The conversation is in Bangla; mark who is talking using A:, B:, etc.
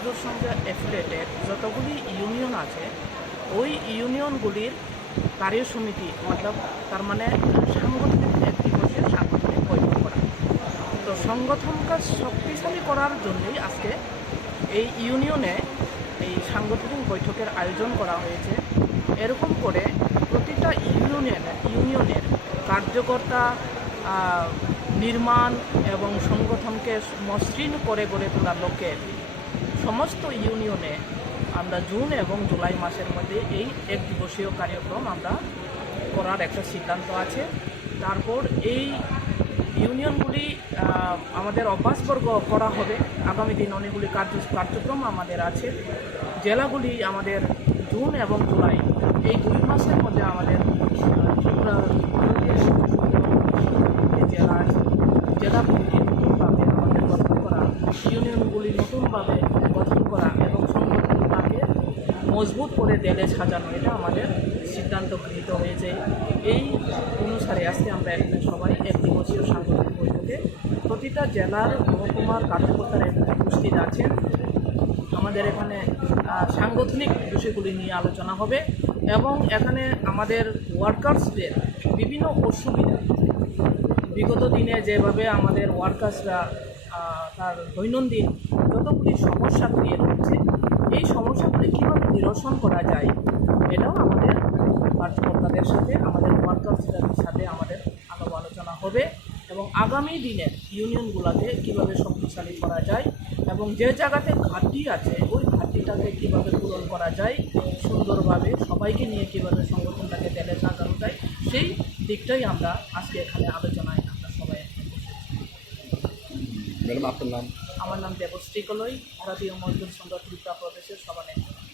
A: মজদুর সঙ্গে অ্যাফিলেটেড যতগুলি ইউনিয়ন আছে, ওই ইউনিয়নগুলির কার্য সমিতি, মতলব তার মানে সাংগঠনিক দিবসের সাংগঠনিক বৈঠক করা। তো সংগঠন কাজ শক্তিশালী করার জন্যই আজকে এই ইউনিয়নে এই সাংগঠনিক বৈঠকের আয়োজন করা হয়েছে। এরকম করে প্রতিটা ইউনিয়নের ইউনিয়নের কার্যকর্তা নির্মাণ এবং সংগঠনকে মসৃণ করে গড়ে তোলার লক্ষ্যে সমস্ত ইউনিয়নে আমরা জুন এবং জুলাই মাসের মধ্যে এই এক দিবসীয় কার্যক্রম আমরা করার একটা সিদ্ধান্ত আছে। তারপর এই ইউনিয়নগুলি আমাদের অভ্যাসবর্গ করা হবে। আগামী দিন অনেকগুলি কার্য, কার্যক্রম আমাদের আছে। জেলাগুলি আমাদের জুন এবং জুলাই। এই দুই মাসের মধ্যে আমাদের ভারতীয় যে জেলা আছে জেলাগুলি নতুনভাবে আমাদের গঠন করা ইউনিয়নগুলি নতুনভাবে গঠন করা এবং সংগঠনটাকে মজবুত করে দেলে সাজানো, এটা আমাদের সিদ্ধান্ত গৃহীত হয়েছে। এই অনুসারে আজকে আমরা এখানে সবাই এক দিবসীয় সাংগঠনিক বৈঠকে প্রতিটা জেলার মহকুমার কার্যকর্তারা এখানে উপস্থিত আছেন। আমাদের এখানে সাংগঠনিক বিষয়গুলি নিয়ে আলোচনা হবে এবং এখানে আমাদের ওয়ার্কার্সদের বিভিন্ন অসুবিধা। বিগত দিনে যেভাবে আমাদের ওয়ার্কার্সরা তার দৈনন্দিন যতগুলি সমস্যা ক্রিয়েট হচ্ছে, এই সমস্যাগুলি কীভাবে নিরসন করা যায়, এটাও আমাদের কার্যকর্তাদের সাথে, আমাদের ওয়ার্কার্সদের সাথে আমাদের আলাপ আলোচনা হবে এবং আগামী দিনের ইউনিয়নগুলোকে কীভাবে শক্তিশালী করা যায় এবং যে জায়গাতে ঘাটতি আছে, ওই ঘাটতিটাকে কীভাবে পূরণ করা যায়, সুন্দরভাবে সবাইকে নিয়ে কীভাবে সংগঠনটাকে তেলে সাজানো যায়, সেই দিকটাই আমরা আজকে এখানে আলোচনায় আমরা সবাই এখানে বসেছি।
B: ম্যাডাম আপনার নাম?
A: আমার নাম দেবশ্রী কলই ভারতীয় মজদুর সংগঠন প্রদেশের সভানেত্রী।